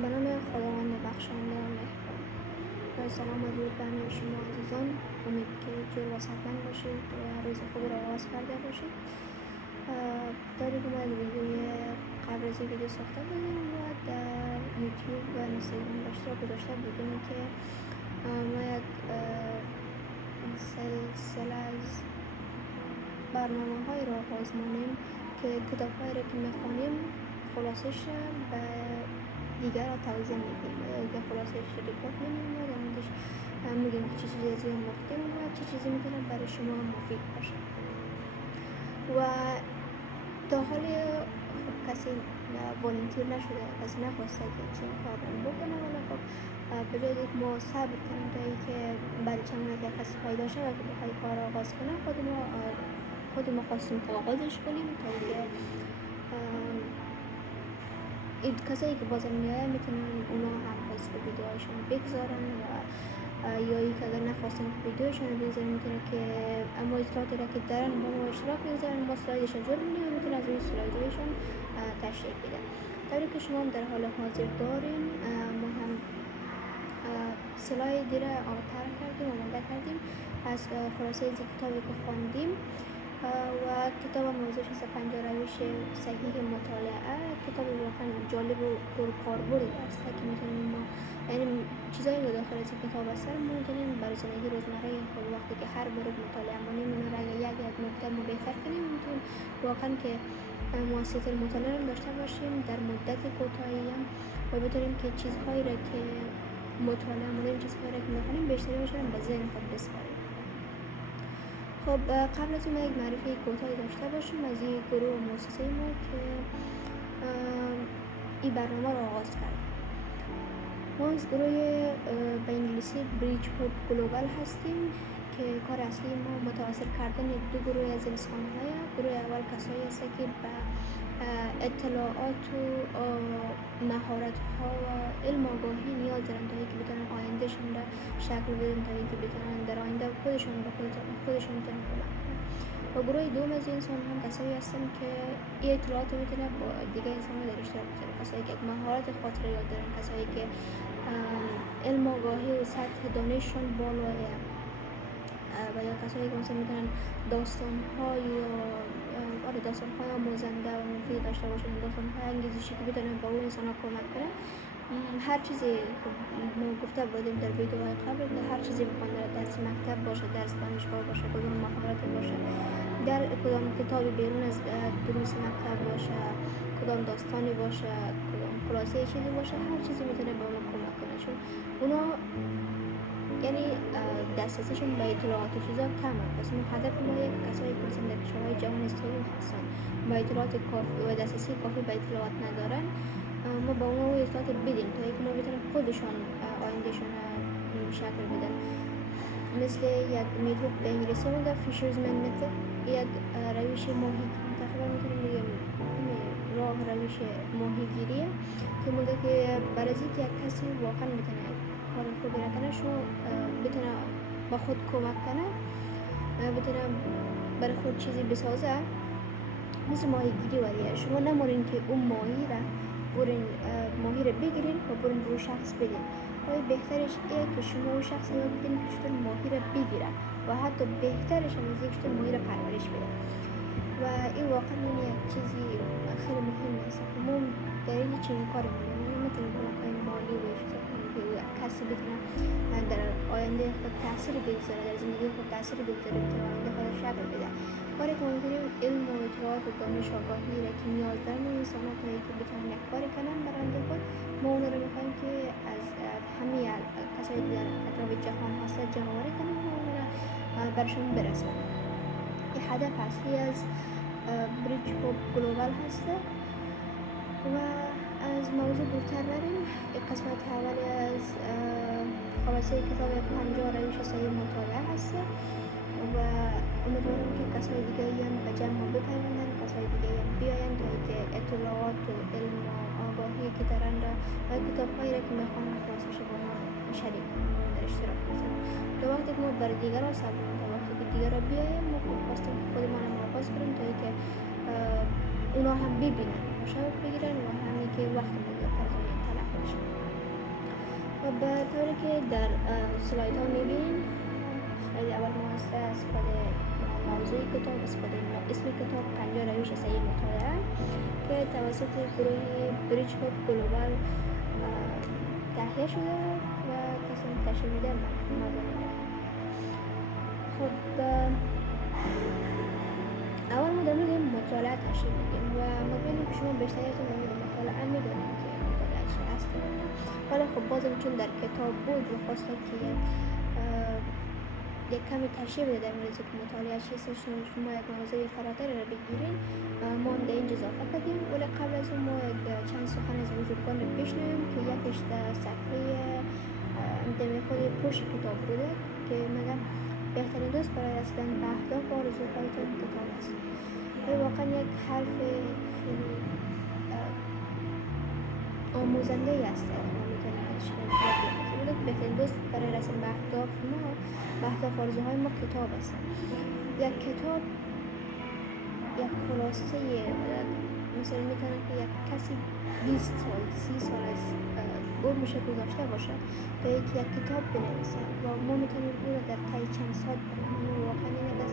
به نام خداوند بخشنده و مهربان. با سلام و درود به همه شما عزیزان. امید که جور و صحتمند باشید و روز خوبی را آغاز کرده باشید. داری که ما از ویدیوی قبل از این ویدیو ساخته بودیم و در یوتیوب و اینستاگرام به اشتراک گذاشته بودیم که ما یک سلسله از برنامه های را آغاز مانیم که کتاب هایی را که میخوانیم خلاصش به دیگر را توضیح میدیم یا خلاصش ریپورت میدیم و در موردش میگیم که چه چیزی از این مختیم و چه چیزی میتونه برای شما مفید باشه. و تا حالی خب کسی والنتیر نشده، کسی نخواسته که چه کار بکنه، ولی خب به جای که ما صبر کنیم تا اینکه بعد چند ماه که کسی پیدا شده که بخواد کار را آغاز کنه، خود ما خواستیم که آغازش کنیم تا اینکه این کسایی که بازم میایه میتونن اونا هم باز به ویدیوهایشون بگذارن و یا ای که اگر نخواستن که ویدیوشون بگذارن میتونه که اما اطلاعاتی را که دارن با ما اشتراک بگذارن، ما سلایدش جور میدیم و میتونه از روی سلایدهایشون تشریح بده. طوری که شما هم در حال حاضر داریم، ما هم سلایدی را آماده کردیم، از خلاصه از کتابی که خواندیم و کتاب موضوعش از 50 روش صحیح مطالعه. کتاب واقعا جالب و پرکاربردی است که میتونیم ما یعنی چیزایی که داخل از کتاب هست ما میتونیم برای زندگی روزمره خود وقتی که هر بار مطالعه کنیم اون را یک نکته ما بهتر کنیم، میتونیم واقعا که موثرتر مطالعه رو داشته باشیم در مدت کوتاهی هم و بتونیم که چیزهایی را که مطالعه کنیم، چیزهایی را که میخونیم بیشتری باشیم به ذهن خود بسپاریم. خب قبل از این یک معرفی کوتاهی داشته باشیم از این گروه و مؤسسه ما که این برنامه رو آغاز کردیم. ما از گروه به انگلیسی بریج هوب گلوبال هستیم که کار اصلی ما متواصل کردن دو گروه از انسان‌های. گروه اول کسایی هست که به اطلاعات و مهارت‌ها و علم و آگاهی نیاز دارن تا اینکه بتونن آیندهشون را شکل بدن، تا اینکه بتونن در آینده خودشون بتونن کمک کنن. و گروه دوم از انسان هم کسایی هستن که این اطلاعات رو میتونه با دیگه انسان در اشتراک بذارن، کسایی که مهارت خاطره یاد دارن، کسایی که علم و آگاهی و سطح دانششون بالایه و یا کسایی که مثلا میتونن داستان‌های آموزنده و مفید داشته باشن، داستان‌های انگیزشی که بتونن به اون انسان‌ها کمک کنه. هر چیزی ما گفته بودیم در ویدیوهای قبل که هر چیزی بخوان درس مکتب باشه، درس دانشگاه باشه، کدام مهارت باشه، در کدام کتابی بیرون از دروس مکتب باشه، کدام داستانی باشه، کدام خلاصه چیزی باشه، هر چیزی میتونه به اون کمک کنه، چون اونا یعنی دسترسیشون به اطلاعات و چیزا کمه. پس ما هدف ما یک کسایی که مثلا در کشورهای جهان استوری هستن با اطلاعات کافی و دسترسی کافی به اطلاعات ندارن، ما با اونها اطلاعات بدیم تا اینکه اونا بتونن خودشون آیندهشون شکل بدن. مثل یک متد به انگلیسی مونده فیشرزمن متد، یک روش ماهی تقریبا میتونیم بگیم روش ماهیگیریه که مونده که برای اینکه یک کسی واقعا میتونه کار خوبی را کنه، شما بتونه با خود کمک کنه، بتونه برای خود چیزی بسازه، مثل ماهیگیری ولیه. شما نمونین که اون ماهی را بگیرین و برین به شخص بدین. بهترش اینه که شما اون شخص یاد بدین که چطور ماهی را بگیره و حتی بهترش هم از چطور ماهی را پرورش بده. و این واقعا یک چیزی خیلی مهم است. ما در این چنین کاری میتونیم کمک‌های مالی و کسی بتونه در آینده خود تاثیر بگذاره، در زندگی خود تاثیر بگذاره، در آینده خود شکل بده. کاری که می‌کنیم علم و اطلاعات و دانش و آگاهی را که نیاز دارن انسان‌ها تا اینکه بتونن یک کاری کنن در آینده خود، ما اونا رو می‌خوایم که از همه کسایی که در اطراف جهان هست جمع‌آوری کنیم و اونا را برشون برسن. این هدف اصلی از بریج هوب گلوبال هست. و از موضوع دورتر بریم، قسمت اولی از خلاصه کتاب 50 روش صحیح مطالعه هست و امیدوارم که کسای دیگه هم به جمع بپیوندن، کسای دیگه هم بیاین تا اینکه اطلاعات و علم و آگاهی که دارن و کتاب‌هایی را که میخوان خلاصش با ما شریک کنن و در اشتراک بذارن. تا وقتی که ما برای دیگران صبر کنیم، تا وقتی که دیگران بیایم، ما خواستیم که خودمان هم آغاز کنیم تا اینکه اونا هم ببینن تماشا بگیرن و همین که وقت مدت تلف نشه. و به طوری که در سلاید ها میبینین، سلاید اول ما هست از خود موضوع کتاب، از خود اسم کتاب 50 روش صحیح مطالعه که توسط گروه بریج هاپ گلوبال تهیه شده و کسی تشکیل میده مدونه. خب اول ما در مورد مطالعه تشکیل میدیم و مطمئنم که شما بیشتریتون در مورد مطالعه میدونید که مطالعه چی هست، ولی خب بازم چون در کتاب بود و خواسته که یک کمی تشریح بده در مورد که مطالعه چیست، شما یک موضوع فراتر را بگیرین، ما در اینجا اضافه کردیم. ولی قبل از اون ما یک چند سخن از بزرگان بشنویم که یکیش در صفحه دمی خود پشت کتاب بوده که میگه بهترین دوست برای رسیدن به اهداف و آرزوهایتان کتاب است. واقعا یک حرف خیلی آموزنده است که ما میتونیم ازش بگیریم. بهترین دوست برای رسیدن به اهداف ما، به اهداف و آرزوهای ما کتاب است. یک کتاب یک خلاصه مثلا میتونه که یک کسی 20 سال 30 سال از عمرش گذاشته باشه تا یک کتاب بنویسه و ما میتونیم اون رو در طی چند ساعت بخونیم. واقعا این از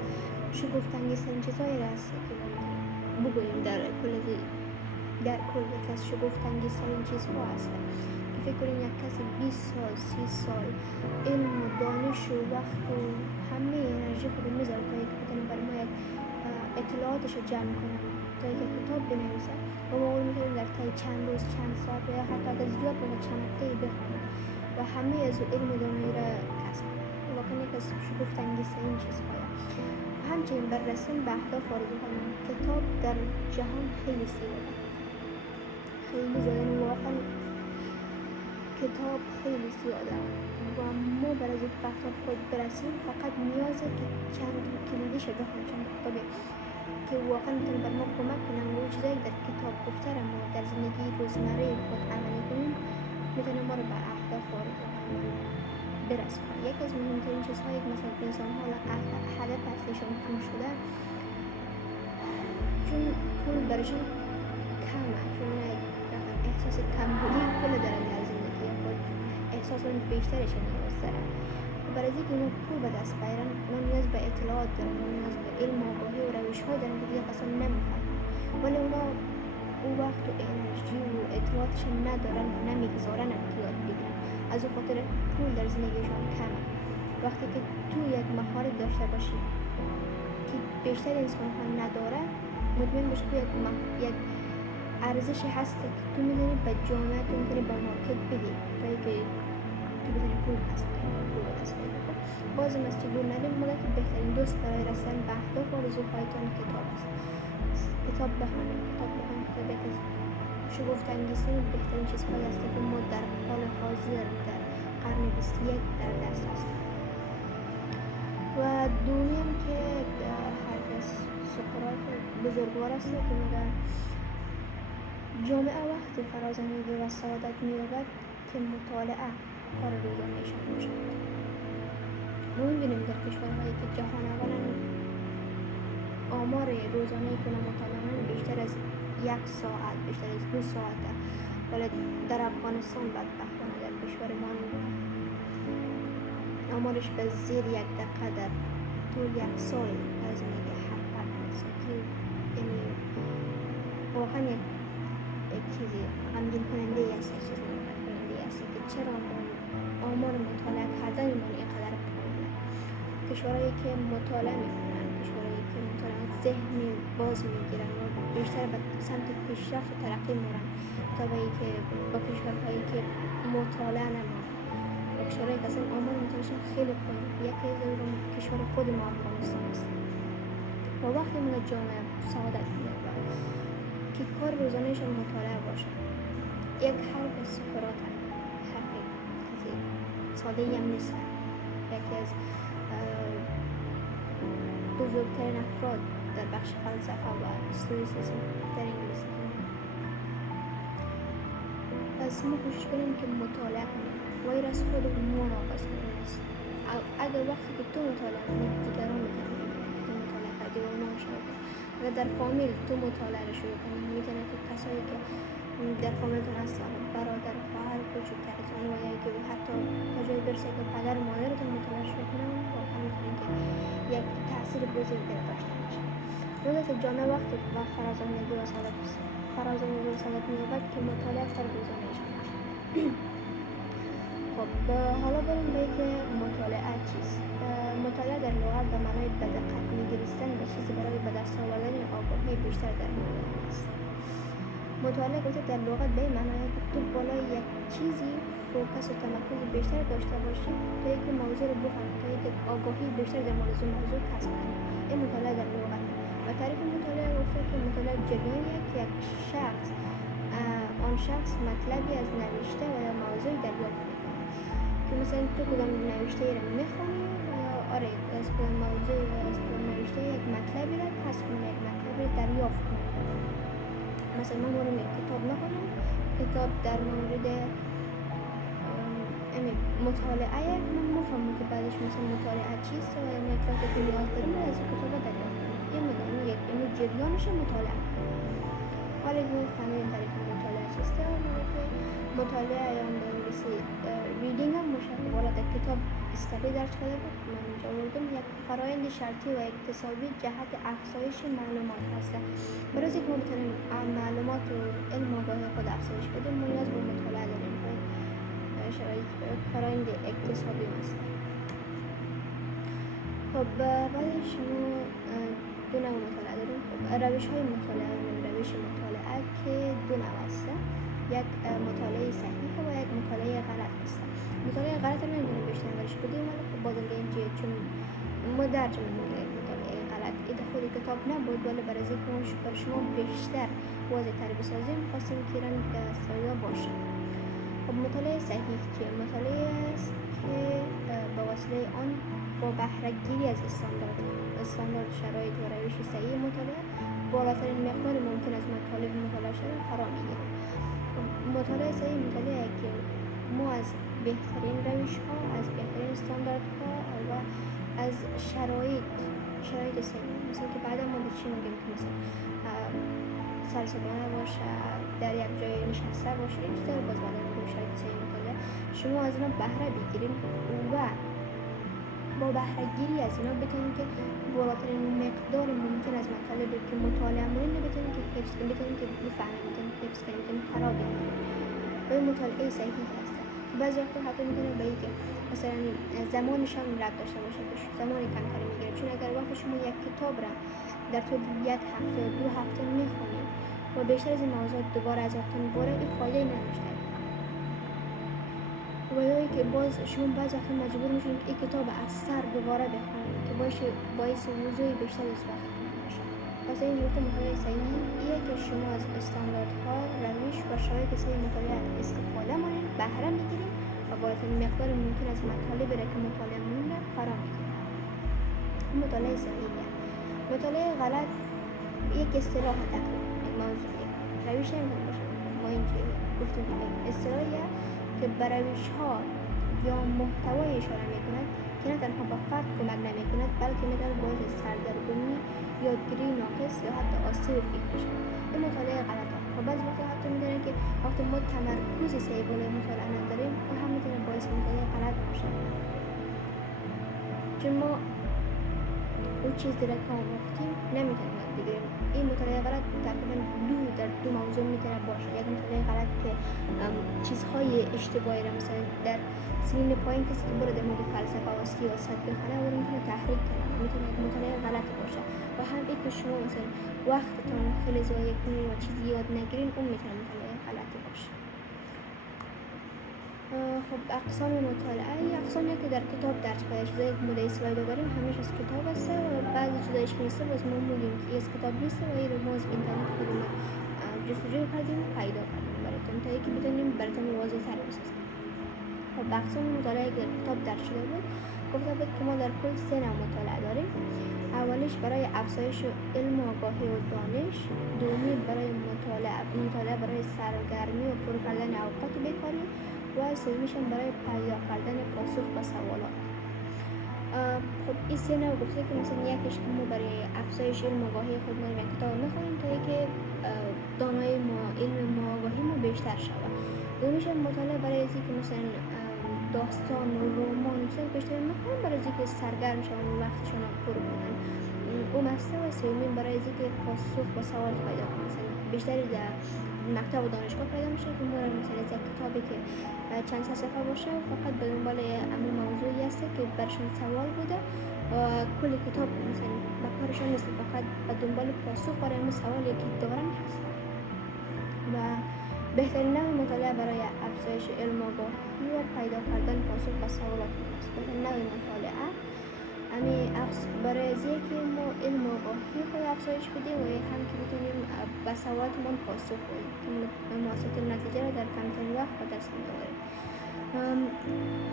شگفت‌انگیزترین چیزایی است که ما میتونیم بگوییم در کل یک از شگفت‌انگیزترین چیزها هست که فکر کنیم یک کسی 20 سال 30 سال علم و دانش و وقت و همه انرژی خود میذاره تا یک بتونه بر ما یک اطلاعاتش رو جمع کنه تا یک کتاب بنویسه و ما اون میتونیم در طی چند روز چند ساعت یا حتی اگر زیاد باشه چند هفته بخونیم و همه از علم و دانایی را کسب کنیم. واقعا یک از شگفت‌انگیزترین چیزهایی. همچنین بر رسیدن به اهداف و آرزوهای کتاب در جهان خیلی زیاده، خیلی زیاده. واقعا کتاب خیلی زیاده و ما برای اینکه به اهداف خود برسیم فقط نیازه که چند کلیدیش بخونیم، چند کتابی که واقعا میتونه بر ما کمک کنن و چیزایی در کتاب گفته را ما در زندگی روزمره خود عملی کنیم میتونه ما رو به اهداف و آرزوهای برسونه. یکی از مهمترین چیزهایی که مثلا انسان حالا هدف اصلیشون کم شده چون پول برشون کمه، چون احساس کمبودی پول دارن در زندگی خود، احساس بیشترش نیاز دارن و برای اینکه اونا پول به دست بیارن اونا نیاز به اطلاعات دارن، نیاز به علم و آگاهی و روش‌های دارن که دیگه اصلا نمیفهمن، ولی اونا اون وقت و انرژی و اطلاعاتش ندارن و نمیگذارن که یاد بگیرن. از اون خاطر پول در زندگیشون کمه. وقتی که تو یک مهارت داشته باشی که بیشتر انسان ها نداره، مطمئن باش که یک ارزشی هست که تو میدونی به جامعه، تو میتونی به مارکت بدی تا اینکه تو بتونی پول کسب کنی، پول به دست بیاری. بازم از چگونه ندیم مگه که بهترین دوست برای رسیدن به اهداف و آرزوهایتان کتاب است. کتاب بخونید، کتاب یکی از شگفت‌انگیزترین بهترین چیزهایی است که ما در حال حاضر در قرن 21 در دست است. و دومیم که حرف سقراط بزرگوار است که میگه جامعه وقتی فرازآمیزی و سعادت می‌یابد که مطالعه کار روزانه‌ایشان باشد. ما می‌بینیم در کشورهایی که جهان اولا آمار روزانه که مطالعه بیشتر از 1 ساعت، بیشتر از 2 ساعته، ولی در افغانستان بدبختانه در کشور ما آمارش به زیر 1 دقیقه در طول 1 سال از زندگی هر فرد می‌رسه که یعنی واقعا یک چیزی غمگین کننده است، یک چیز ناراحت کننده است که چرا آمار مطالعه کردنمون اینقدر پایینه. کشورهایی که مطالعه میکنن، کشورهایی که مطالعه ذهنی باز میگیرن و بیشتر به سمت پیشرفت و ترقی میرن تا به اینکه با کشورهایی که مطالعه نمیکنن و کشورهایی که اصلا آمار مطالعهشون خیلی پایین. یکی از کشور خود ما افغانستان است و وقتی ما جامعه سعادت می‌یابد که کار روزانه‌شان مطالعه باشه. یک حرف از سقراط، حرف کسی ساده‌ای هم نیست، یکی از بزرگترین افراد در بخش فلسفه و استویسیسم در انگلیسی. پس ما کوشش کنیم که مطالعه کنیم و این از خودمون آغاز کنیم. اگر وقتی که تو مطالعه کنی دیگران می‌تونن که تو مطالعه کردی و اونا مشاهده و و در فامیل تو مطالعه رو شروع کنیم. میتونه که کسایی که در فامیلتون هستن، برادر، خواهر کوچکترتون و یا که حتی تا جایی برسه که پدر و مادرتون مطالعه شروع کنن، واقعا میتونین که یک تاثیر بزرگی داشته باشه. روزی که جامعه وقتی و فرازندگی و سعادت می‌یابد که مطالعه فرگوزانه شده. خب حالا بریم به اینکه مطالعه چیست. مطالعه در لغت به معنای به دقت نگریستن به چیزی برای به دست آوردن آگاهی بیشتر در مورد است. مطالعه گفته در لغت به این معنای که تو بالای یک چیزی فوکس و تمرکز بیشتر داشته باشی تا اینکه موضوع رو بفهمی، تا اینکه آگاهی بیشتر در مورد موضوع کسب کنی. این مطالعه در لغت. و تعریف مطالعه گفته که مطالعه جریانیه که یک شخص مطلبی از نوشته و یا موضوع دریافت میکنه. که مثلا تو کدام نوشته رو میخونی و یا آره از کدام موضوع و از کدام نوشته یک مطلبی رو کسب کنی، یک مطلبی رو دریافت کنی. مثلا من برم یک کتاب نخونم، کتاب در مورد مطالعه من مفهمم که بعدش مثلا مطالعه چیست و این اطلاعات که نیاز دارم از این کتاب دریافت کنم. این جریانش مطالعه. حالا فهمیدیم تعریف مطالعه چیست. مطالعه یا به انگلیسی ریدینگ هم مشابهت کتاب استدی درج کرده بود. من اینجا آوردم. یک فرآیند شرطی و اکتسابی جهت افزایش معلومات هست. برای اینکه ما بتونیم معلومات و علم و آگاهی خود افزایش بدیم ما نیاز به مطالعه داریم. شرایط فرآیند اکتسابی هست. خب بعدش ما دو نوع مطالعه داریم. روش های مطالعه روش مطالعه که دو نوع هست. یک مطالعه صحیح و یک مطالعه غلط هست. مطالعه غلط رو نمیدونیم بیشتر برش بدیم، ولی خب باز اینجا چون ما درج میگیریم مطالعه غلط این خود کتاب نبود، ولی برای اینکه بر شما بیشتر واضح تر بسازیم خواستیم که رنگ ساده باشه. خب مطالعه صحیح چیه؟ مطالعه است که با واسطه آن با بهره گیری از استاندارد شرایط و روش صحیح مطالعه بالاترین مقدار ممکن از مطالب مطالعه شده فرا میگیریم. مطالعه صحیح مطالعه که ما از بهترین روش ها، از بهترین استاندارد ها و از شرایط صحیح، مثلا که بعدا ما چی میگیم که مثلا سرسبانه باشه، در یک جای نشسته باشه، این چطور باز بعدا میگیم شرایط صحیح مطالعه. شما از اینا بهره بگیریم و با بهره گیری از اینا بتونید که بالاترین مقدار ممکن از مطالبی که مطالعه مونید بتونید که حفظ کنید، بتونید که بفهمید، بتونید حفظ کنید، بتونید فرا بگیرید. و این مطالعه صحیح هست. بعضی وقتا حتی میتونه به اینکه مثلا زمانش هم رد داشته باشه، زمانی کمتری میگیره. چون اگر وقت شما یک کتاب را در طول یک هفته 2 هفته میخونید و بیشتر از این موضوعات دوباره از یادتون بره، این فایده نداشته. و یا که باز شما بعضی وقتا مجبور میشین این کتاب از سر دوباره بخونید که باعث وضوح بیشتر از وقت باشه. پس این نکته مطالعه صحیحیه که شما از استانداردها، روش و شرایط صحیح مطالعه استفاده کنید، بهره میگیرید و بالاترین مقدار ممکن از مطالبی را که مطالعه مونده فرا میگیرید. مطالعه صحیحه. مطالعه غلط یک اصطلاح تقریبا یک موضوع روش نمیتونه باشه. ما اینجا گفتیم اصطلاحیه که به روش ها یا محتوای اشاره میکند که نه تنها به فرد کمک نمیکند بلکه میتواند باعث سردرگمی، یادگیری ناقص یا حتی آسیب فکری شود. این مطالعه غلط است و بعضی وقتا حتی میدونه که وقتی ما تمرکز صحیح بالای مطالعه نداریم اون هم میتونه باعث مطالعه غلط باشه. چون ما اون چیزی را که آموختیم نمیتونیم یاد بگیریم. این مطالعه غلط تقریبا در دو موضوع میتونه باشه. یک مطالعه غلط که چیزهای اشتباهی را مثلا در سنین پایین کسی که برای در مورد فلسفه و سیاست بخونه و میتونه تحریک کنه، میتونه یک مطالعه غلط باشه. و هم این که شما مثلا وقتتون خیلی ضایع کنین و چیزی یاد نگیرین، اون میتونه مطالعه غلط باشه. خب اقسام مطالعه اقسامی که در کتاب درج کرده شده که مدل اسلاید داریم همیشه از کتاب است و بعضی چیزایش که نیست باز ما میگیم که از کتاب نیست و این رو ما از اینترنت خودمون جستجو کردیم و پیدا کردیم براتون تا اینکه بتونیم براتون واضح تر بسازیم. خب اقسام مطالعه که در کتاب درج شده بود گفته بود که ما در کل 3 نوع مطالعه داریم. اولیش برای افزایش علم و آگاهی و دانش، دومی برای مطالعه برای سرگرمی و پر کردن اوقات بیکاری و سومیش برای پیدا کردن پاسخ به سوالات. خب این سه نوع گفته که مثلا یکیش که ما برای افزایش علم و آگاهی خود ما یک کتاب میخونیم تا اینکه دانایی ما علم ما آگاهی ما بیشتر شود. دومیش مطالعه برای اینکه مثلا داستان و رمان مثلا بیشتر میخونم برای اینکه سرگرم شون و وقتشون رو پر کنن. اون مسئله و سومین برای اینکه پاسخ با سوال پیدا کنن. مثلا بیشتری در مکتب و دانشگاه پیدا میشه که ما مثلا یک کتابی که چند صفحه باشه و فقط به دنبال همون موضوعی هست که برشون سوال بوده و کل کتاب مثلا به کارشون نیست، فقط به دنبال پاسخ برای همون سوالی که دارن هست. و بهترین نوع مطالعه برای افزایش علم و آگاهی و پیدا کردن پاسخ به سوالات است. بهترین نوع مطالعه برای از که ما علم و آگاهی خود افزایش بدیم و هم که بتونیم به سوالاتمون پاسخ بدیم که موثرترین نتیجه را در کمترین وقت به دست می‌آوریم.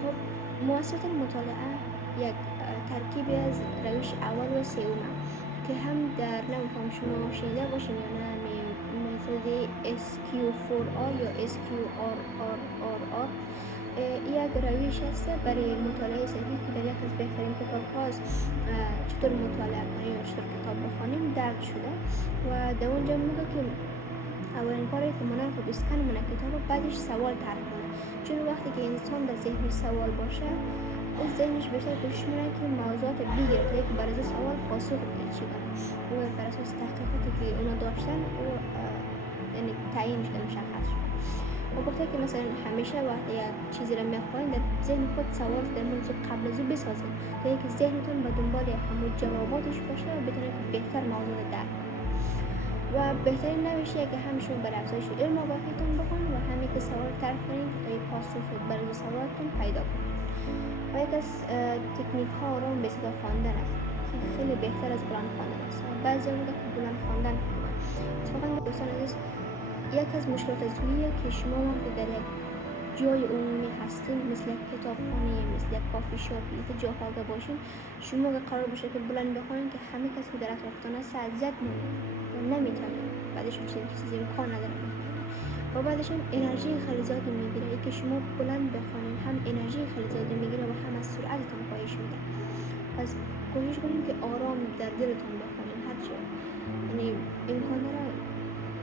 خب موثرترین مطالعه یک ترکیبی از روش اول و سوم که هم در نمی‌فهم شما شنیده باشین یا نه، متد SQ4R یا SQRRR یک روش است برای مطالعه صحیح که در یک از بهترین کتاب‌ها است چطور مطالعه کنیم یا چطور کتاب بخوانیم درد شده و در اونجا میگه که اولین کاری که منان خود اسکن منه کتاب و بعدش سوال طرح کنه، چون وقتی که انسان در ذهنش سوال باشه او ذهنش بیشتر کوشش میکنه که موضوعات بگیره که برای سوال پاسخ بده چی و بر اساس تحقیقاتی که اونا داشتن و یعنی تعیین شده مشخص شد. و گفته که مثلا همیشه وقتی یک چیزی را میخواین در ذهن خود سوال در موضوع قبل از او بسازید تا اینکه ذهنتون به دنبال همون جواباتش باشه و بتونه بهتر موضوع را درک کنه. و بهترین نوشیه که همشون برای افزایش علم و آگاهیتون بکنید و همین که سوال طرح کنید تا پاسخ برای سوالتون پیدا کنید. و یک از تکنیک ها آرام به صدا خواندن است که خیلی بهتر از بلند خواندن است. بعضی میگن که بلند خواندن اتفاقا دوستان عزیز یک از مشکلات زوییه که شما وقتی در یک جای عمومی هستین مثل یک کتابخانه، مثل یک کافی شاپ، یک جا خالی باشین، شما اگه قرار باشه که بلند بخونین که همه کس که در اطرافتون هست اذیت می‌کنه و نمیتونه بعدش چنین چیزی امکان نداره و بعدش هم انرژی خیلی زیادی میگیره. که شما بلند بخونین هم انرژی خیلی زیادی میگیره و هم از سرعتتون کاهش میده. پس کوشش کنین که آرام در دلتون بخونین هر جا، یعنی امکان داره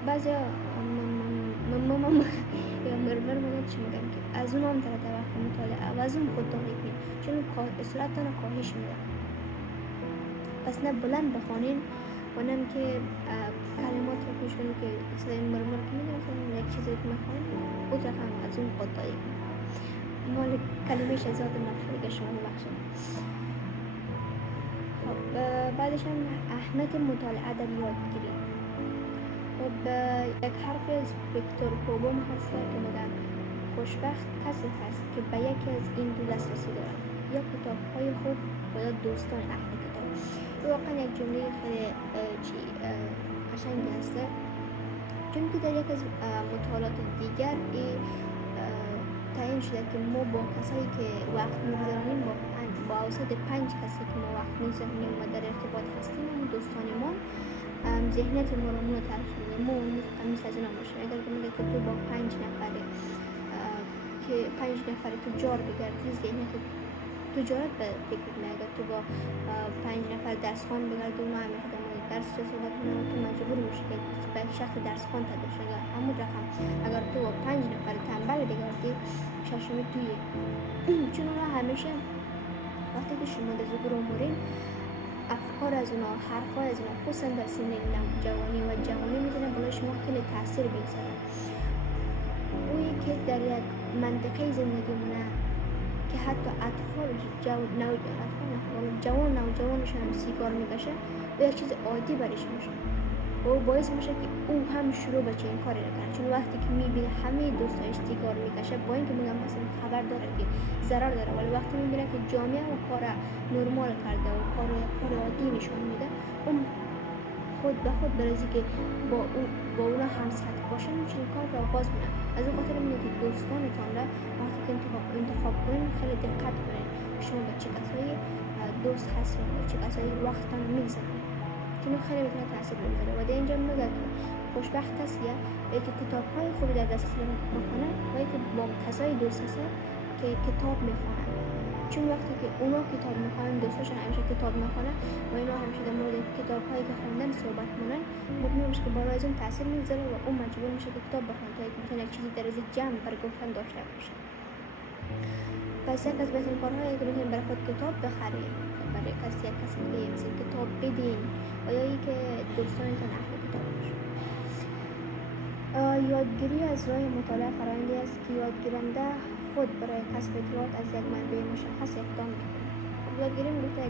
بعضی یا مرمر چی میگم که از اون هم طرف وقت مطالعه و از اون خود داری کنین چون سرعتتون کاهش میده. پس نه بلند بخونین و نه که کلمات رو پیش کنین که مثلا مرمر کنین مثلا یک چیزی که میخواین اون طرف هم از اون خود داری کنین. مال کلمهش ازاد نقشه که شما بخشن. خب بعدش هم اهمیت مطالعه در یادگیری. خب یک حرفی از ویکتور هوگو هست که میگن خوشبخت کسی هست که به یکی از این دو دسترسی دارد، یا کتاب‌های خود و یا دوستان اهل کتاب. واقعا یک جمله خیلی قشنگی هست، چون که در یک از مطالعات دیگر تعیین شده که ما با کسایی که وقت می‌گذرانیم با اوسط 5 کسی که ما وقت می‌گذرانیم و در ارتباط هستیم اون دوستان ما ذهنیت ما رو ترخ میده. ما مثل از اینا باشه اگر که میگه که تو با 5 نفره که 5 نفره تجار بگردی ذهنیت تجارت به فکر میاد. اگر تو با 5 نفر درسخوان بگردی اونا همیشه در مورد درس صحبت میکنن تو مجبور میشی که به شخص درسخوان تبدیل شی. همون رقم اگر تو با 5 نفر تنبل بگردی ششمی تویی، چون اونا همیشه وقتی که شما در زبور امورین افکار از اونا، حرفای از اونا خصوصا در سن جوانی و جوانی میتونه برای شما خیلی تاثیر بگذاره. اویی که در یک منطقه زندگی مونه که حتی اطفال جوان نوجوانشون هم سیگار میکشه و یک چیز عادی برش میشه و باعث میشه که او هم شروع به چنین کاری کنه، چون وقتی که میبینه همه دوستاش سیگار میکشه با اینکه میگم مثلا خبر داره که ضرر داره، ولی وقتی میبینه که جامعه و کار نرمال کرده و کار عادی نشون میده اون خود به خود برای که با اونا هم سطح باشه چنین کار را آغاز میکنه. از اون خاطر میگه که دوستانتان را وقتی که انتخاب کنین خیلی دقت کنین شما با چه کسایی دوست هستین و چه کسایی وقتتان میگذرونین، چون خیلی میتونه تاثیر بگذاره. و در اینجا میگه که خوشبخت کسیه که کتاب‌های خوبی در دسترس بکنه و که با کسایی دوست هست که کتاب میخوانن. چون وقتی که اونا کتاب میخوانن دوستاشون همیشه کتاب میخوانن و اینا همیشه در مورد کتاب هایی که خوندن صحبت میکنن، ممکن میشه که بالای از اون تاثیر میگذاره و اون مجبور میشه که کتاب بخونه تا اینکه یک چیزی در از جمع برای گفتن داشته باشه. پس یک از بهترین کارهایی که میتونید برای خود کتاب بخرید، برای یک کسی دیگه مثل کتاب بدین و یا اینکه دوستانتون اهل کتاب باشه. یادگیری از راه مطالعه فرآیندی است که یادگیرنده خود برای کسب اطلاعات از یک منبع مشخص اقدام میکنه. یادگیری میگفته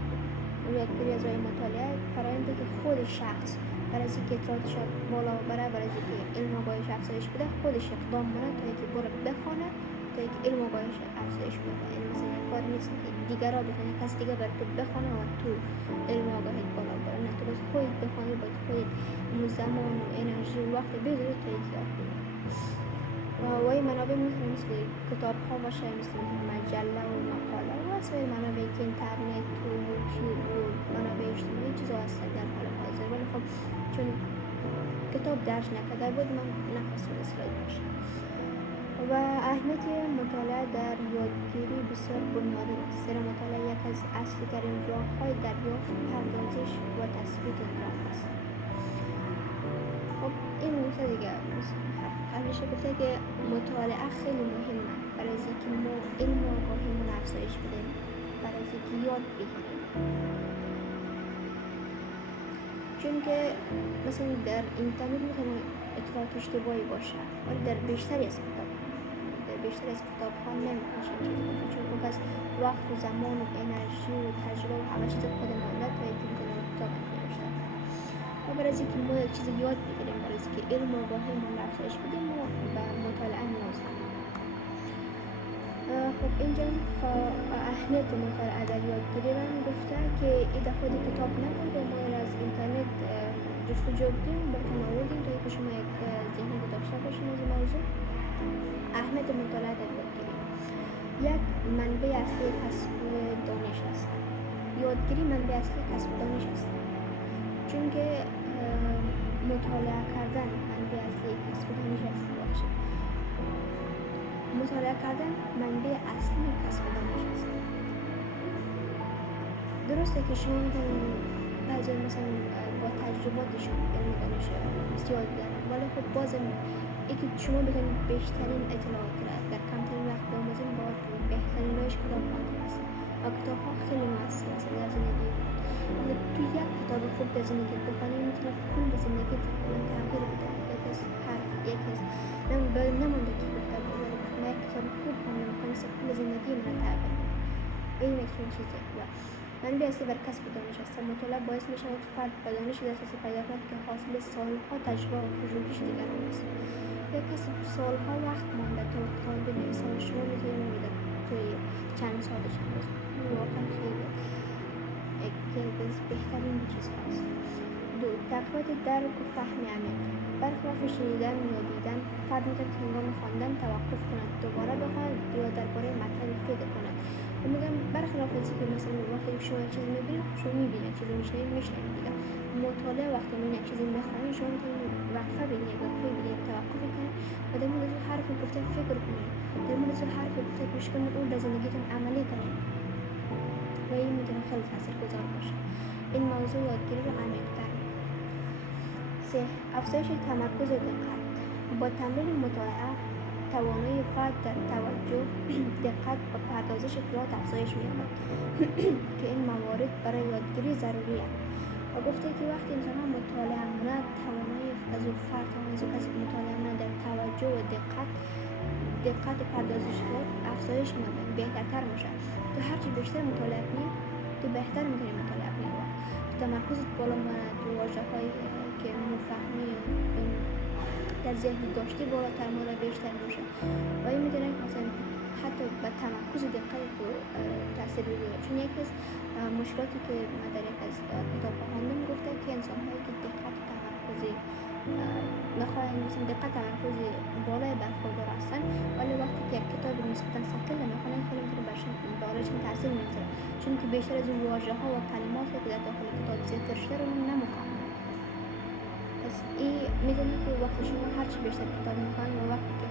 یادگیری از راه مطالعه فرآیندی که خود شخص برای از اینکه اطلاعاتش بالا ببره، برای اینکه علم و آگاهیش افزایش بده، خودش اقدام کنه تا اینکه بره بخونه تا اینکه علم و آگاهیش افزایش بده. این مثلا یک کار نیست که دیگرا بخونه، کسی دیگه بر تو بخونه و تو علم و آگاهیت بالا بره. نه، تو باید خودت بخونی، باید خودت زمان و انرژی و وقت بذاری تا اینکه یاد بگیری. و این منابع میتونه مثل کتاب ها باشه، مثل مجله و مقاله و سایر منابع که اینترنت و یوتیوب و منابع اجتماعی چیزا هست در حال حاضر. ولی خب چون کتاب درس نکرده بود من نخواستم اسلاید باشه. و اهمیت مطالعه در یادگیری بسیار بنیادی است، زیرا مطالعه یک از اصلی ترین راه‌های دریافت، پردازش و تثبیت ادراک است. خب این نکته دیگه همیشه گفته که مطالعه خیلی مهمه برای از اینکه ما علم و آگاهیمون افزایش بدیم، برای از اینکه یاد بگیریم. چون که مثلا در اینترنت میتونه اطلاعات اشتباهی باشه، ولی در بیشتری از کتاب ها نمیشه چیزی باشه، چون اون کس وقت و زمان و انرژی و تجربه و همه چیز خود مانده تا اینکه میتونه کتاب نوشته. و برای از اینکه ما یک چیز یاد بگیریم، برای از اینکه علم و آگاهیمون افزایش بدیم، ما به مطالعه نیاز داریم. خب اینجا اهمیت مطالعه در یادگیری رو گفته که این خود کتاب نبود و ما از اینترنت جستجو کردیم و براتون آوردیم تا اینکه شما یک ذهنی داشته باشین از این موضوع. اهمیت مطالعه در یادگیری یک منبع اصلی کسب دانش است. یادگیری منبع اصلی کسب دانش است، چون که مطالعه کردن منبع اصلی کسب دانش است. مطالعه کردن منبع اصلی کسب دانش است. درسته که شما میتونید بعضی مثلا با تجرباتشون علم دانش زیاد دارن، ولی خب بازم اینکه شما بتونید بیشترین اطلاعات را در کمترین وقت بیاموزین با بهترین روش کتاب خواندن است. و کتاب ها خیلی مؤثر است در زندگی. تو یک کتاب خوب در زندگی بخونید میتونه کل زندگیت تغییر بده. یک از حرف، یک از نمونده که گفته بود، من یک کتاب خوب خوندم کنیسه کل زندگی من تغییر بده. این یک چیزه. منبع اصلی بر کسب دانش است. مطالعه باعث می شود فرد به دانش دسترسی پیدا کند که حاصل سالها تجربه و پژوهش دیگران است. یک کسی سالها وقت مانده تا کتاب بنویسه و شما میتونید توی چند سالش هست. واقعا خیلی یکی از بهترین چیز هست. دو، تقویت درک و فهم عمیق. برخلاف شنیدن یا دیدن، فرد میتواند هنگام خواندن توقف کند، دوباره بخواند یا درباره مطلب فکر کند. میگم برخلاف از اینکه مثلا وقتی شما یک چیزی میبینید، شما میبینید چیزی میشنوید دیگه. مطالعه وقتی من یک چیزی میخوانید، شما میتونید وقفه بگیرید، وقفه بگیرید، توقف کنید و در مورد حرف گفته فکر کنید، در مورد حرف گفته گوش کنید، اون در زندگیتون عملی کنید و این میتونه خیلی تاثیرگذار باشه. این موضوع یادگیری رو عمیق‌تر می‌کنه. 3. افزایش تمرکز و دقت. با تمرین مطالعه توانایی فرد در توجه، دقت و پردازش اطلاعات افزایش می‌یابد که این موارد برای یادگیری ضروری است. و گفته که وقتی انسان مطالعه مونه، توانایی از اون فرد و از اون کسی که مطالعه مونه در توجه و دقت و پردازش اطلاعات افزایش می‌یابد، بهترتر میشه. تو هرچی بیشتر مطالعه کنی، تو بهتر می‌تونی مطالعه کنی. تو تمرکزت بالا مونه، تو واژه‌هایی که مفهمی در ذهن داشتی بالاتر مورد بیشتر میشه و این میتونه مثلا حتی به تمرکز و دقت تو تاثیر بگذاره. چون یکی از مشکلاتی که من در یک از کتاب خواندم گفته که انسان هایی که دقت و تمرکزی نخواهند، مثلا دقت تمرکزی بالای برخوردار هستن، ولی وقتی که یک کتاب نسبتا ثقیل میخونن خیلی میتونه برایشون تاثیر میذاره، چون که بیشتر از اون واژه ها و کلماتی که در داخل کتاب ذکر شده رو نمیفهمن. پس این میدونی که وقتی شما هرچی بیشتر کتاب میخواین و وقتی که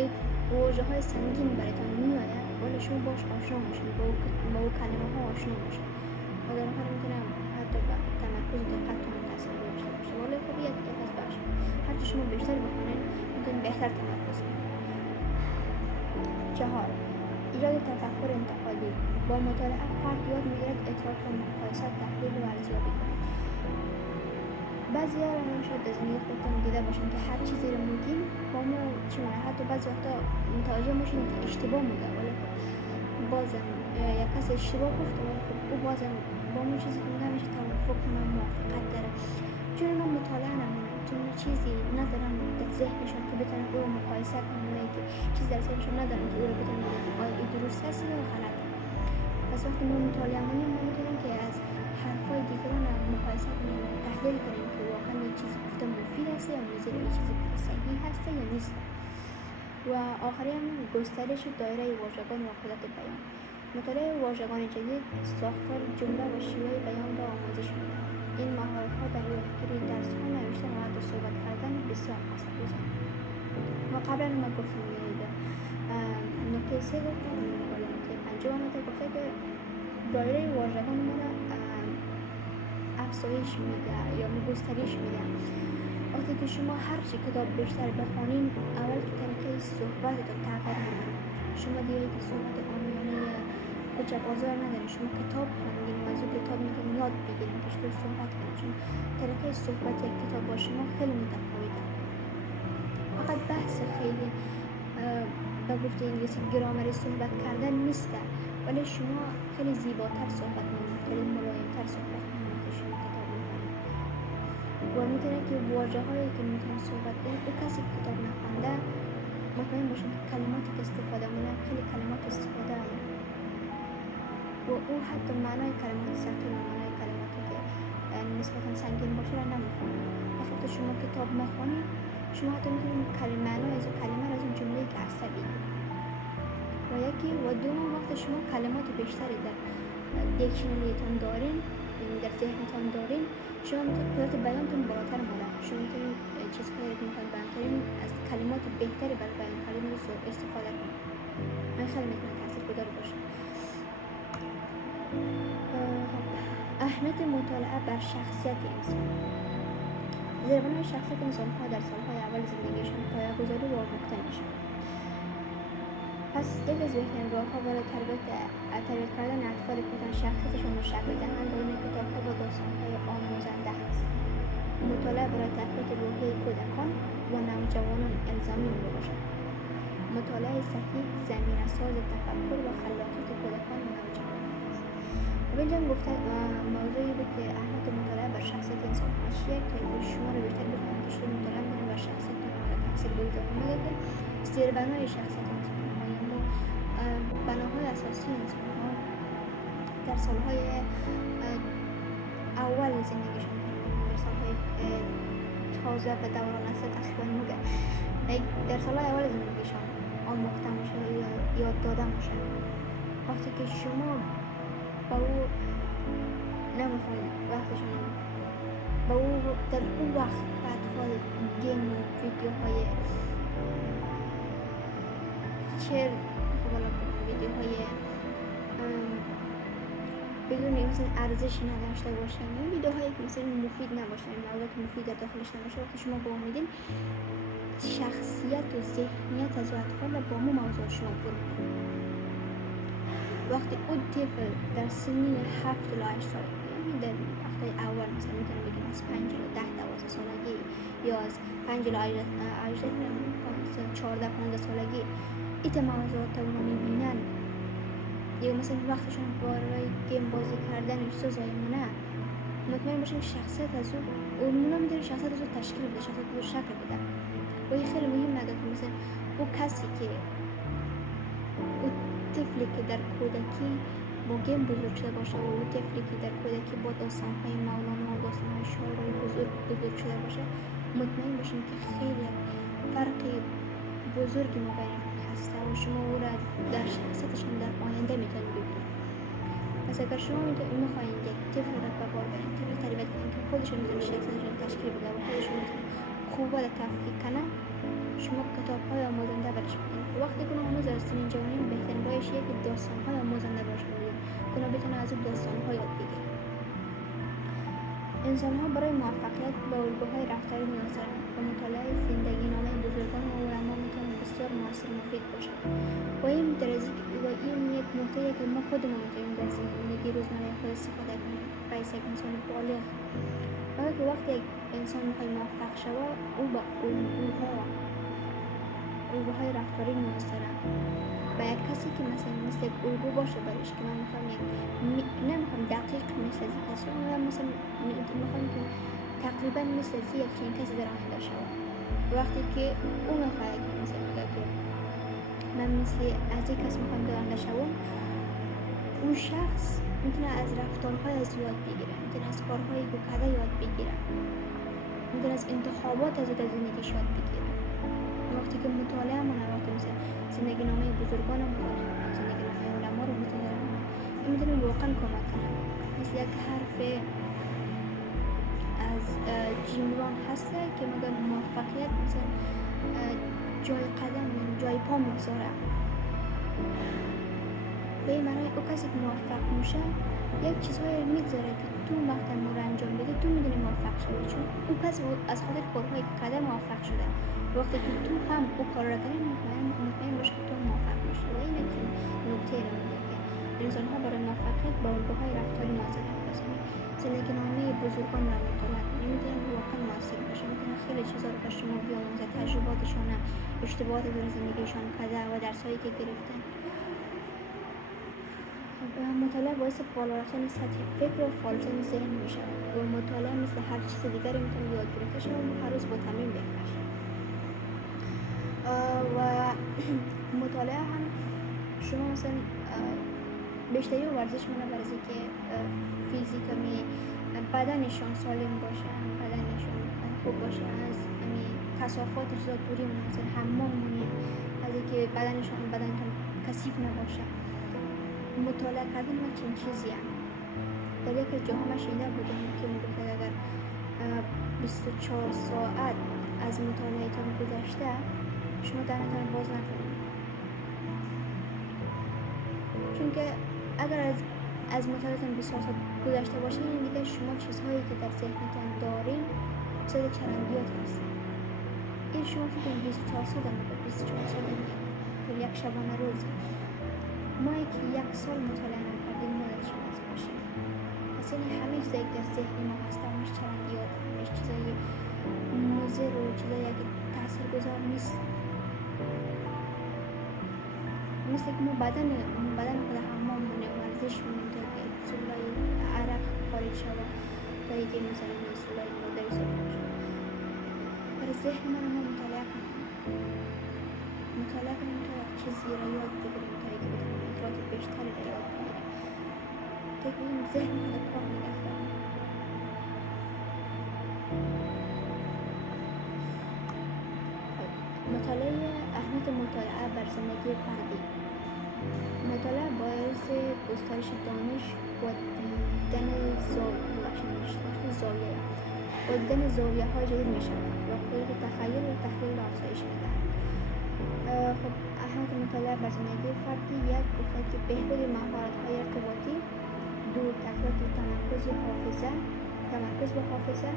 این واژه های سنگین برایتان میآید، ولی شما باش آشنا باشین، با او کلمه ها آشنا باشین و در آخر میتونم حتی با تمرکز و دقتتون تاثیر داشته باشه. ولی خب یک از بخش هرچی شما بیشتر بخونین میتونین بهتر تمرکز کنین. 4. ایجاد تفکر انتقادی. با مطالعه فرد یاد میگیرد اطلاعات را مقایسه، تحلیل و ارزیابی کند. بعضی ها شاید در زندگی خودتون دیده باشین که هر چیزی رو میگیم با ما چی مونه، حتی بعضی وقتا متوجه میشین که اشتباه میگه، ولی خب بازم یک کسی اشتباه گفته ولی خب او بازم با اون چیزی که میگه میشه توافق کنه، موافقت داره، چون اونا مطالعه نمونه، چون چیزی ندارن در ذهنشون که بتونن او رو مقایسه کنن، یا که چیز در ذهنشون ندارن که او رو بتونن بگن آیا این درست است یا غلطه. پس وقتی ما مطالعه کنیم ما میتونیم که از حرفای دیگران مقایسه کنیم، تحلیل کنیم که واقعا این چیزی گفته مفید است یا مضر، این چیزی صحیح هست یا نیست. و آخری هم گسترش دایره واژگان و قدرت بیان. مطالعه واژگان جدید، ساختار جمله و شیوه بیان را آموزش می‌دهد. این مهارت‌ها در یادگیری درس‌ها، نوشتن و حتی صحبت کردن بسیار اثرگذار. ما قبلا ما گفتیم نکته 3 گفتم، ولی نکته 5 گفته که دایره واژگان ما را افزایش میده یا گسترش میده. وقتی که شما هر چی کتاب بیشتر بخونین، اول که طریقه صحبتتون تغییر میکنه. شما دیگه که صحبت عامیانه کوچک آزار ندارین، شما کتاب خوندین و از اون کتاب میتونین یاد بگیرین که چطور صحبت کنین، چون طریقه صحبت یک کتاب با شما خیلی متفاوته. فقط بحث خیلی به گفته انگلیسی گرامری صحبت کردن نیست، ولی شما خیلی زیباتر صحبت کنید، خیلی ملایمتر صحبت کنید که شما کتاب میخونید. و میتونه که واژه هایی که میتونه صحبت کنید او کسی که کتاب نخونده مطمئن باشید که کلماتی که استفاده کنه خیلی کلمات استفاده داره و او حتی معنای کلمات سخت و معنای کلماتی که نسبتا سنگین باشه را نمیفهمه. پس وقتی شما کتاب میخونید شما حتی میتونید معنای از کلمه را از اون جمله که هسته بگیرید. و یکی و دوم وقتی شما کلمات بیشتری در دیکشنریتون دارین، در ذهنتون دارین، شما میتونید قدرت بیانتون بالاتر میره. شما میتونید چیزهایی که میخواید بیان کنین از کلمات بهتری برای بیان کردن استفاده کنید. این خیلی میتونه تاثیرگذار باشه. اهمیت مطالعه بر شخصیت انسان. زیربنای شخصیت انسان‌ها در سالهای اول زندگیشان پایه‌گذاری و آموخته میشن. پس یک از بهترین راه‌ها برای تربیت کردن اطفال کودکان شخصیتشون رو شکل دهند با این کتاب‌ها و داستان‌های آموزنده است. مطالعه برای تقویت روحیه کودکان و نوجوانان الزامی میباشد. مطالعه صحیح زمینه‌ساز تفکر و خلاقیت کودکان و نوجوانان است. و اینجا گفته موضوعی بود که اهمیت مطالعه بر شخصیت انسان هاشیه که شما رو بیشتر بفهمید که چطور مطالعه کنید بر شخصیتتون تاثیرگذار میگه که زیربنای شخصیت انسان بناهای اساسی انسان ها در سالهای اول زندگیشون، در سالهای تازه به دوران است تقریبا میگه در سالهای اول زندگیشون آموخته میشه یا یاد داده میشه. وقتی که شما با او نمیفهمید وقتشون با او در اون وقت به اطفال گیم و ویدیوهای چر ویدیوهای بدون مثلا ارزشی نداشته باشن، این ویدیوهایی که مثلا مفید نباشن، موضوعات مفید در داخلش نباشه، وقتی شما با میدین شخصیت و ذهنیت از اطفال با مو موضوع شما پر میکنه. وقتی اون طفل در سنی 7 تا 8 سال، یعنی در وقتی اول مثلا میتونم بگیم از 5 تا 10-12 سالگی یا از 5 تا 14-15 سالگی ایت موضوعات اونا میبینن یا مثلا وقتشون برای گیم بازی کردنش سزایی مونه، مطمئن باشیم شخصیت از اون میتونه شخصیت از اون تشکیل بده، شخصیت از اون شکل بده. و این خیلی مهمه که مثلا او کسی که او طفلی که در کودکی با گیم بزرگ شده باشه و او طفلی که در کودکی با داستان‌های مولانا و داستان‌های شاعرای بزرگ شده باشه، مطمئن باشیم که خیلی فرقی بزرگی مبین هست و شما او را در شخصیتشون در آینده میتونید ببینید. پس اگر شما میخواین یک طفل را به بار برین، طفل تربیت کنین که خودشون میتونه شخصیتشون تشکیل بده و خودشون میتونه قوت تفکیک کنه، شما کتاب‌های آموزنده برش بدین. وقتی که هنوز از سنین جوانی بهترین راهش که داستان‌های آموزنده برش بدین که بتونه از اون داستان‌ها یاد بگیره. انسان‌ها برای موفقیت به الگوهای رفتاری نیاز دارند و مطالعه زندگی نامه بزرگان و علما میتونه بسیار موثر و مفید باشد. و این یک نکته‌ای که ما خودمون میتونیم در زندگی روزمره خود استفاده کنیم برای یک انسان بالغ. که وقتی یک انسان میخواد موفق شود، او با الگوهای رفتاری نیاز داره. و یک کسی که مثل یک الگو باشه برش که من میخوام نمیخوام دقیق مثل این کسی، مثلا میخوام که تقریبا مثل یک چنین کسی در آینده شود. وقتی که او میخواد مثلا میگه که من مثل از یک کس میخوام در آینده شوم، اون شخص میتونه از رفتارهای از یاد بگیره، میتونه از کارهایی که کرده یاد بگیره، میتونه از انتخابات از زندگیش یاد بگیره. وقتی که مطالعه من وقتی مثل زندگی نامه بزرگان رو مطالعه کنم، زندگی نامه علما رو مطالعه کنم، این میتونه واقعا کمک کنه. مثل یک حرف از جیم رون هست که میگه موفقیت مثل جای قدم جای پا میگذاره. به این معنی او کسی که موفق میشه یک چیزهایی میگذاره که تو وقتی رو انجام بدی تو میدونی موفق شدی، چون او کسی از خاطر کارهایی که کرده موفق شده. وقتی که تو هم او کار را کنی مطمئن باش که تو موفق میشی. و این نکته رو میگه که انسان‌ها برای موفقیت با الگوهای رفتاری نیاز دارند. زندگی نامه بزرگان را مطالعه کنید، میتونه واقعا موثر باشه، میتونه خیلی چیزا رو به شما بیاموزه، تجرباتشون، اشتباهات در زندگیشان کرده و درسایی که گرفتن. مطالعه باعث بالا رفتن سطح فکر و فعالیت ذهن میشه و مطالعه مثل هر چیز دیگری میتونه یاد گرفته شه و هر روز با تمرین بهتر شه. و مطالعه هم شما مثلا بیشتری ورزش منه برای که فیزیکامی بدنشان سالم باشه، بدنشان خوب باشه، از کثافات چیزا دوری مونه، مثلا حمام مونیم، از اینکه بدنتان کثیف نباشه. مطالعه کردن من چنین چیزی هم در یک جاها من شنیده بودم که میگفت اگر 24 ساعت از مطالعهتان گذشته شما دهنتان باز نکنید، چون که اگر از مطالعهتان 24 ساعت گذشته باشه این دیگه شما چیزهایی که در ذهنتان دارین چیز چرندیات هستن. این شما فکر 24 ساعت نمیده، 24 ساعت نمیده، یک شبانه روزی. ما که یک سال مطالعه نکردیم مادرش باز باشیم، پس این همه چیزایی که در ذهن ما هست همش چرندیات، همش چیزایی مضر و چیزایی که تأثیر گذار نیست. مثل که ما بدن خود حمام مونه، ورزش مونه تا که سولای عرق خارج شده، تا که مثلا سولای مادر سرکن شده. برای ذهن من ما مطالعه کنیم تا چیزی را یاد بگیریم، تا که بتونیم اطلاعات بیشتری را یاد بگیریم، تا که بتونیم ذهن خود کار نگه داریم. مطالعه، اهمیت مطالعه بر زندگی فردی. مطالعه باعث گسترش دانش و دیدن زاویه های جدید می شود و قدرت تخیل و تحلیل را افزایش می دهد. خب اهمیت مطالعه بر زندگی فردی: یک، گفتن که بهبود مهارت های ارتباطی. دو، تقویت تمرکز و حافظه.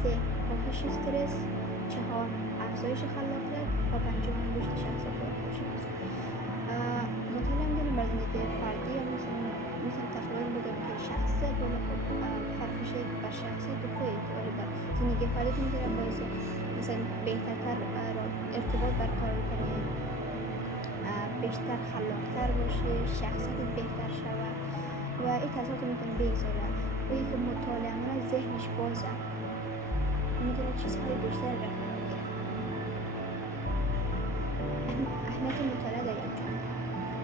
سه، کاهش استرس. چهار، افزایش خلاقیت. و پنجم، رشد شخصیت و خوششناسی. مطالعه می‌دونیم بر زندگی فردی یا مثلا تقریبا بگم که شخصیت ولی خب فرقش بر شخصیت خودت ولی بر زندگی فردی می‌تونه باعث مثلا بهترتر ارتباط برقرار کنی، بیشتر خلاقتر باشی، شخصیت بهتر شود و این تاثیرات می‌تونه بگذاره. و اینکه مطالعه من ذهنش بازه، می‌تونه چیزهای بیشتر را بگیره. اهمیت مطالعه در یک جامعه.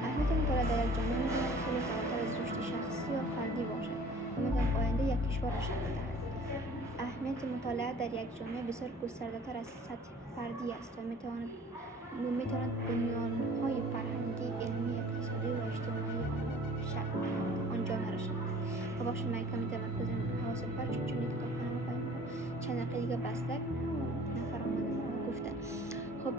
اهمیت مطالعه در یک جامعه می‌تونه خیلی فراتر از رشد شخصی یا فردی باشد و می‌تونه آینده یک کشور را شکل دهد. اهمیت مطالعه در یک جامعه بسیار گسترده‌تر از سطح فردی است و می‌تواند بنیان‌های فرهنگی، علمی، اقتصادی و اجتماعی آن جامعه را شکل دهد. و بخش من کمی تمرکز حواس پر چون کتابخانه چند دقیقه دیگه بسته کنم و نفر آمدن و گفتن. خب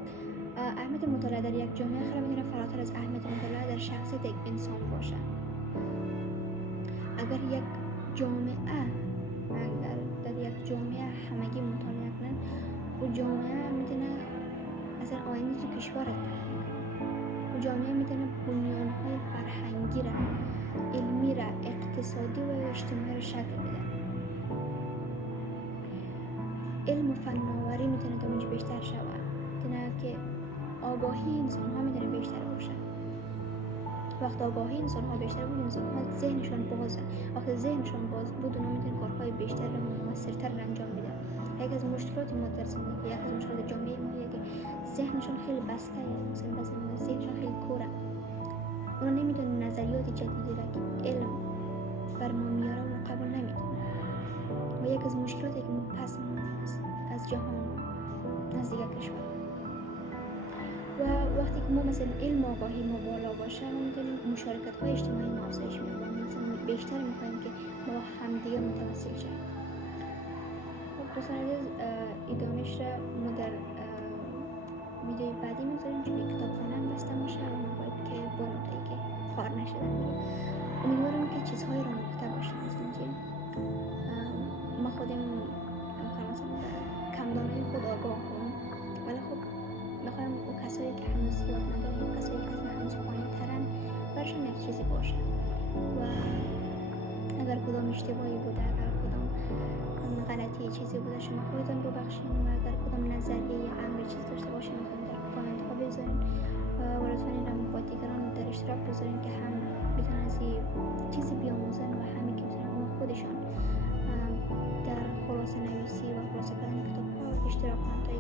اهمیت مطالعه در یک جامعه خیلی میتونه فراتر از اهمیت مطالعه در شخصیت یک انسان باشه. اگر یک جامعه در یک جامعه همگی مطالعه کنن، و جامعه میتونه اصلا آینده تو کشور و جامعه میتونه بنیانهای فرهنگی را، علمی را، اقتصادی و اجتماعی را شکل بده. علم و فناوری میتونه تا اونجا بیشتر شود، میتونه که آگاهی انسان ها میتونه بیشتر باشه. وقت آگاهی انسان ها بیشتر بود، انسان ها ذهنشون بازه. وقتی ذهنشون باز بود، اونا میتونن کارهای بیشتر و موثرتر انجام بدن. یکی از مشکلات ما در زندگی، یکی از مشکلات جامعه ما که ذهنشون خیلی بسته، مثلا بعضی ذهنشون خیلی کوره. اونا نمیتونن نظریات جدیدی را که علم بر ما میاره اونا قبول نمیتونن. و یک از مشکلاتی که ما پس از جهان نزدیک کشور. و وقتی که ما مثلا علم و آگاهی ما بالا باشه، ما میتونیم مشارکت های اجتماعی ما افزایش می‌یابیم. مثلا بیشتر می‌خوایم که با همدیگه متواصل شیم. خب دوستان عزیز، ادامهش را ما در ویدیوی بعدی می‌ذاریم، چون کتابخانه هم بسته باشه و ما باید که بریم تا که کار نشده. امیدوارم که چیزهای را نکته باشه. مثلا که ما خودم مثلا کم دانای خود آگاه کنم، ولی خب میخوایم او کسایی که هنوز یاد ندارن، او کسایی که هنوز پایین ترن، برشان یک چیزی باشه. و اگر کدام اشتباهی بوده، اگر کدام غلطی چیزی بوده، شما خودتون ببخشین. و اگر کدام نظریه یا امر چیز داشته باشین، میتونید در کامنت ها بذارین و لطفاً این رو با دیگران در اشتراک بذارین که هم بتونن از این چیزی بیاموزن و همه که بتونن اون خودشان در خلاصه نویسی و خلاصه کردن کتاب ها اشتراک کنن تا